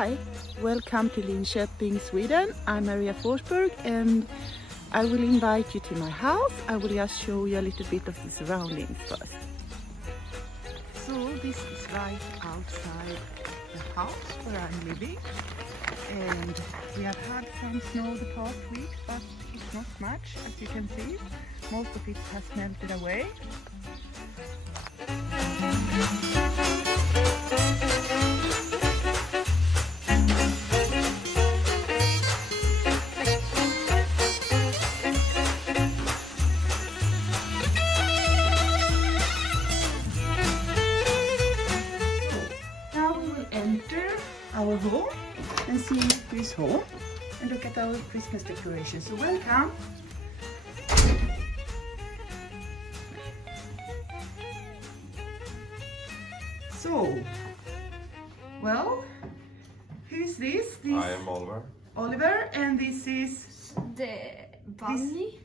Hi, welcome to Linköping, Sweden. I'm Maria Forsberg and I will invite you to my house. I will just show you a little bit of the surroundings first. So this is right outside the house where I'm living, and we have had some snow the past week, but it's not much, as you can see. Most of it has melted away. Our home and see this home and look at our Christmas decorations. So welcome. So, well, who is this? I am Oliver. Oliver, and this is the bunny.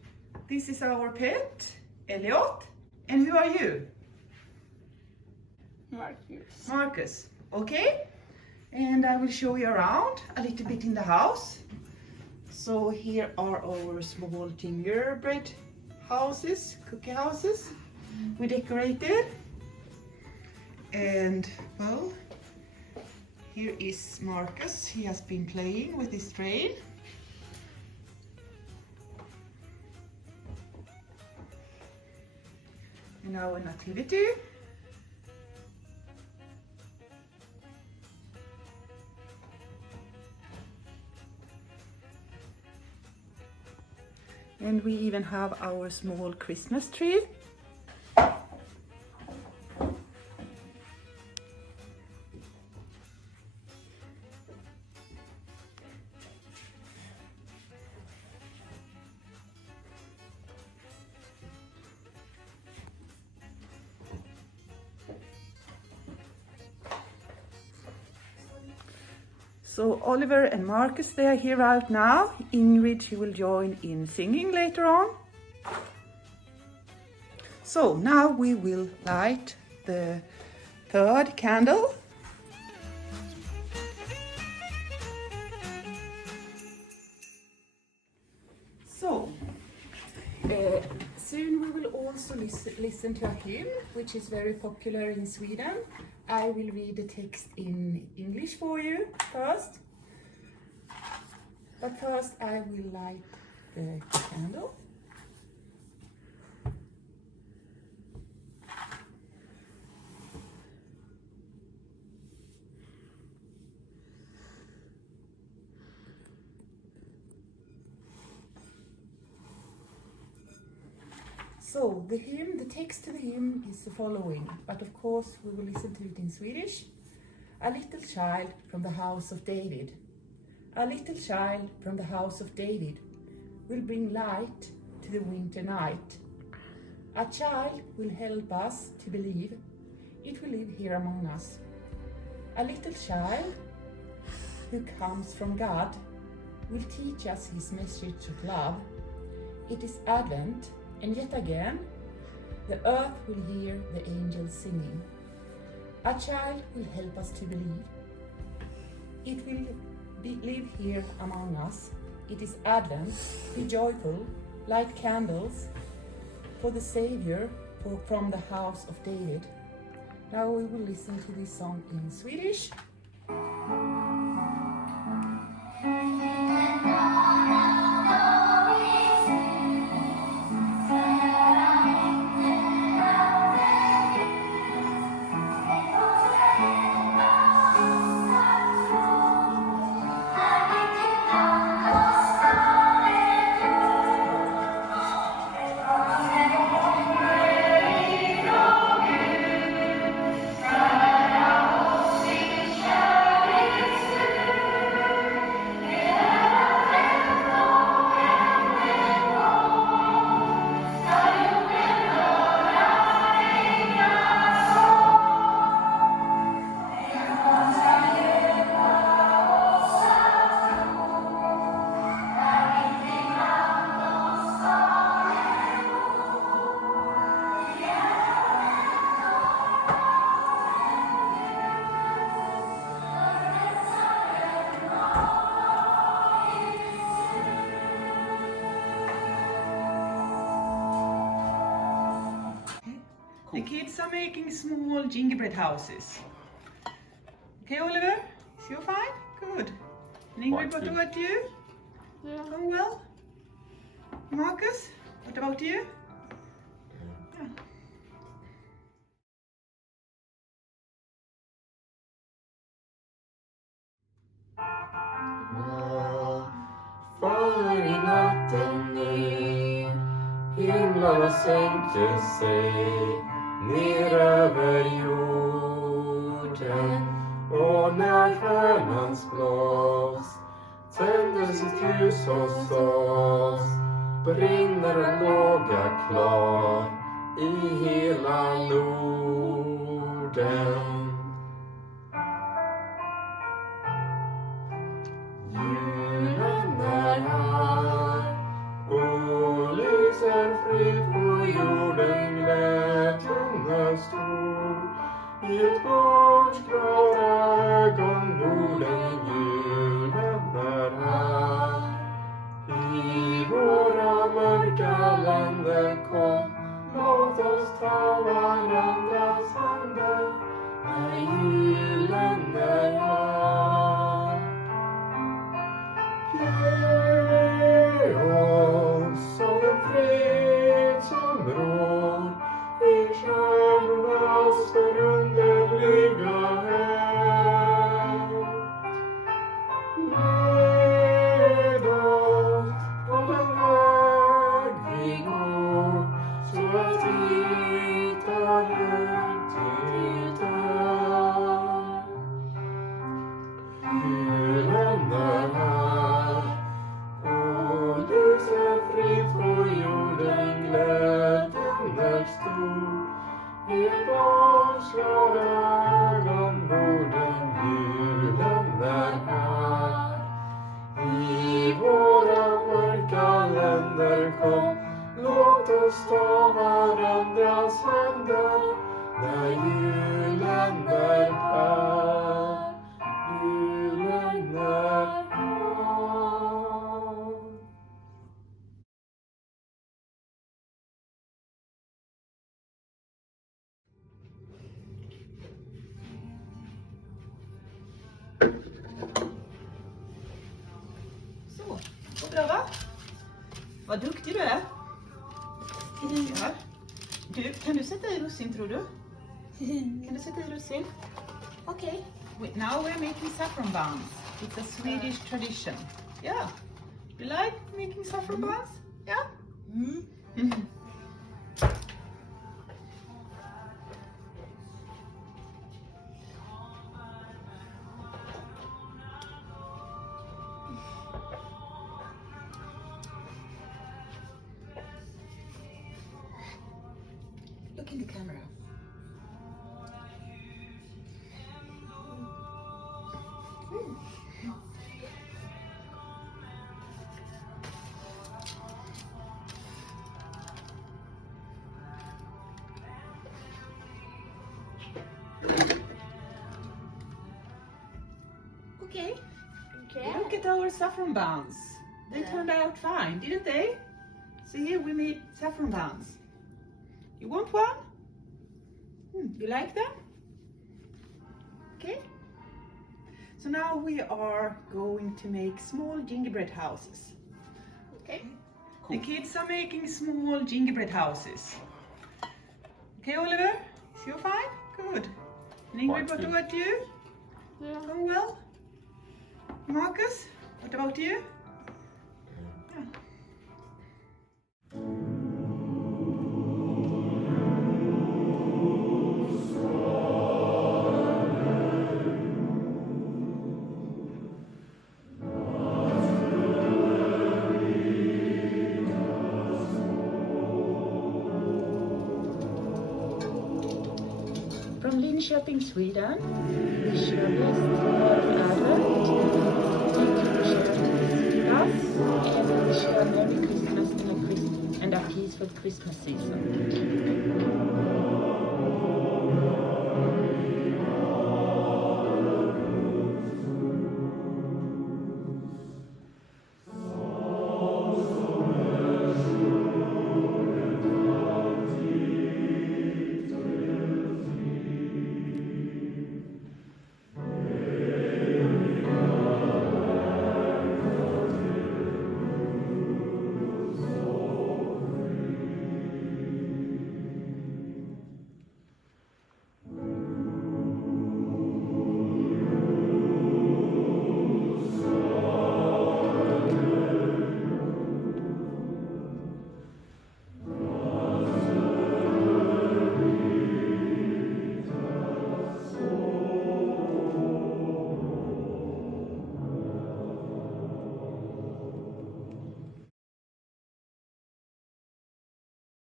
This is our pet, Elliot. And who are you? Marcus. Marcus. Okay. And I will show you around a little bit in the house. So here are our small gingerbread houses, cookie houses we decorated. And well, here is Marcus. He has been playing with his train. And our nativity. And we even have our small Christmas tree. So Oliver and Marcus, they are here right now. Ingrid, she will join in singing later on. So now we will light the third candle. So soon we will also listen to a hymn, which is very popular in Sweden. I will read the text in English for you first. But first I will light the candle. So the hymn, the text to the hymn is the following, but of course we will listen to it in Swedish. A little child from the house of David. A little child from the house of David will bring light to the winter night. A child will help us to believe it will live here among us. A little child who comes from God will teach us his message of love. It is Advent. And yet again, the earth will hear the angels singing. A child will help us to believe. It will live here among us. It is Advent. Be joyful, light candles for the Savior from the house of David. Now we will listen to this song in Swedish. kids are making small gingerbread houses. Okay, Oliver? Is you fine? Good. And Ingrid, what about you? Yeah. Going well? Marcus, what about you? Yeah. Faller i natten ner, himlarna sänker sig ner över jorden. Och när stjärnans blås tänder sitt ljus hos oss, brinner en låga klar i hela Norden. Julen är här och lyser frid på jorden, glädjen är stor. I ett barns klara ögon bor den, julen är här. I våra mörka länder kom, låt oss ta varandras händer när julen är här. Ge oss av den fred som rår i stjärnornas förunderliga hem. Led oss på den väg vi går, så att vi tar hem till dig. Julen är här och lyser frid på jorden, glädjen är stor. I ett barns glada ögon bor den, julen är här. I våra mörka länder kom, låt oss ta varandras händer när julen är här. Julen är här. Så, går bra va? Vad duktig du är. Ja. Du, kan du sätta i russin tror du? Kan du sätta i russin? Okay. Now we're making saffron buns. It's a Swedish tradition. Yeah. You like making saffron buns? Yeah. Look in the camera. Okay. Look at our saffron buns. They turned out fine, didn't they? So here we made saffron buns. You want one? You like them? Okay. So now we are going to make small gingerbread houses. Okay. The kids are making small gingerbread houses. Okay, Oliver? Is you fine? Good. And Ingrid, what about you? Yeah. Going well? Marcus, what about you? Yeah. From Linköping, Sweden, Lucia and wish you a Merry Christmas and a peaceful Christmas season.